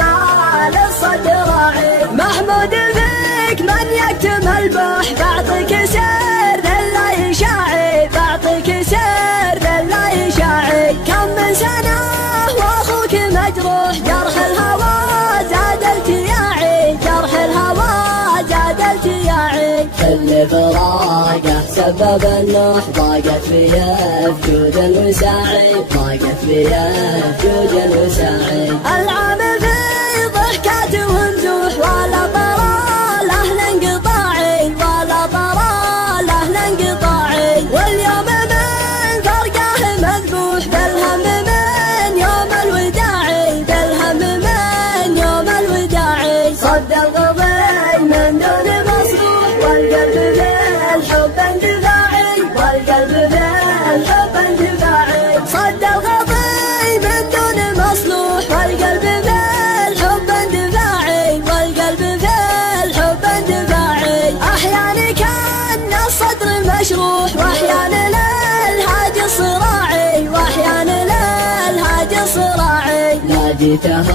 جمال الصدر راعي. محمود فيك من يكتم البح، بعطيك سر لا يشاعي، بعطيك سر لا يشاعي. كم من سنة واخوك مجروح، جرح الهوى زاد التياعي، جرح الهوى زاد التياعي. اللي فراقه سبب النوح، ضاقت فيه فجود الوساعي، ضاقت فيه فجود الوساعي. العام في ضحكات ومزوح، ولا طرى له الانقطاعي، ولا طرى له الانقطاعي. واليوم من فرقه مذبوح، بالهم من يوم الوداعي، بالهم من يوم الوداعي. صد الغضي من دون مصروح، والقلب بالحب اندفاعي، والقلب بالحب اندفاعي. صد الغضي من دون مصلوح، والقلب بالحب اندفاعي، والقلب بالحب اندفاعي. احيانا كان الصدر مشروح، واحيانا للهاج صراعي، واحيانا للهاج صراعي. ناجيته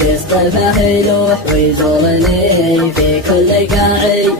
قصد فهيلوح، ويزورني في كل قاعي.